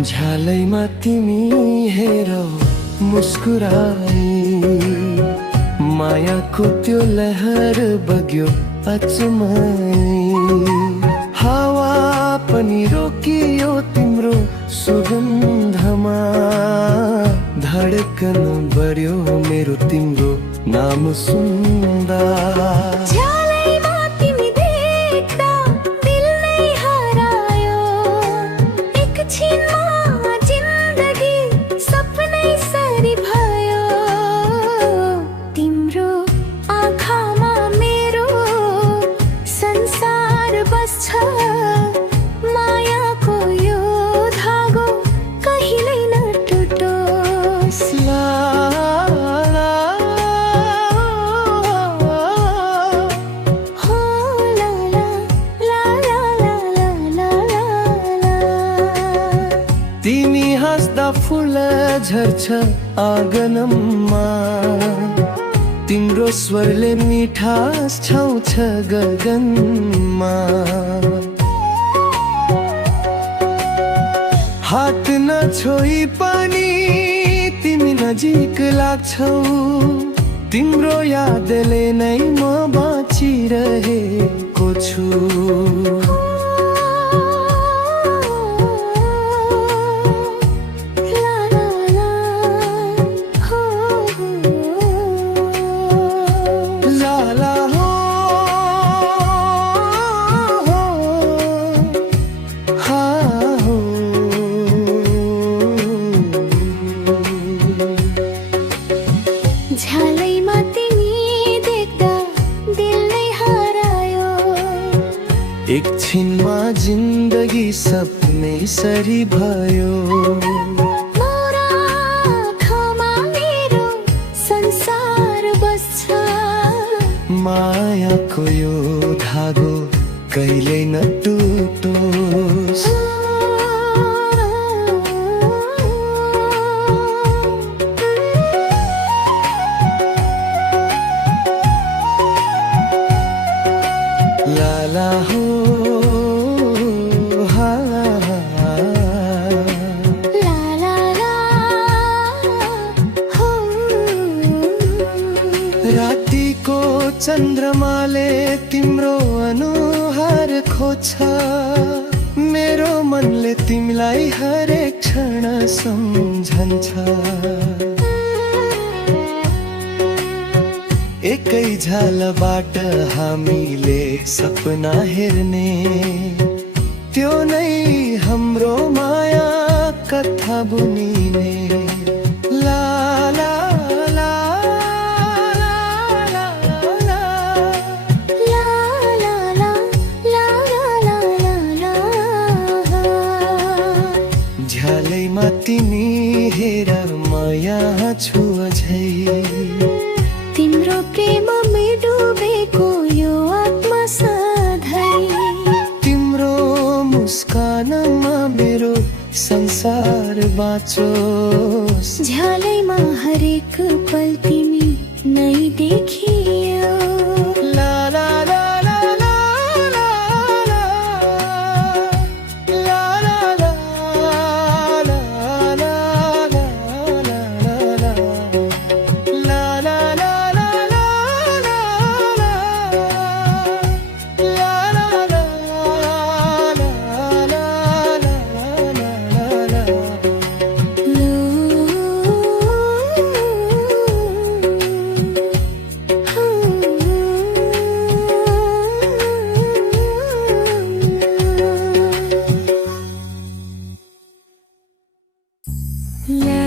झ्यालैमा तिमी हेर मुस्कुराई, मायाको त्यो लहर बग्यो अचम्मै। हावा पनि रोकियो तिम्रो सुगन्धमा, धडकन बढ्यो मेरो तिम्रो नाम सुन्दा। झ्यालैमा तिमी देख्दा दिल नै हरायो, एकछिनमा जिन्दगी सपनै सरी भयो। तिम्रो आँखामा मेरो संसार बस्छ, मायाको यो धागो कहिल्यै नटुटोस्। ला ला हो ला ला ला ला ला ला ला ला। तिमी हाँस्दा फुल झर्छ आँगनमा, तिम्रो स्वरले मिठास छाउँछ गगनमा। हात नछोई पनि तिमी नजिक लाग्छौ, तिम्रो यादले नै म बाँचिरहेको छु। ला ला ला हो ला ला हो हा हो। झ्यालैमा तिमी देख्दा दिल नै हरायो, एकछिनमा जिन्दगी सपनै सरी भयो। मोरा आँखामा मेरो संसार बस्छ, मायाको यो धागो कहिल्यै नटुटोस्। ला ला हो हा ला ला ला हो। रातिको चन्द्रमाले तिम्रो अनुहार खोज्छ, मेरो मनले तिमीलाई हरेक क्षण सम्झन्छ। एकै झ्यालबाट हामीले सपना हेर्ने, त्यो नै हाम्रो माया कथा बुनिने। ला ला ला ला ला ला ला ला ला ला ला ला ला ला। झ्यालैमा तिमी हेर म यहाँ छु अझै, तिम्रो प्रेममै डुबेको यो आत्मा सधैँ। तिम्रो मुस्कानमा मेरो संसार बाँचोस्। झ्यालैमा हरेक पल तिमी नै देखियो। ला ला ला ला ला ला ला ला ला ला ला ला ला ला ला ला ला ला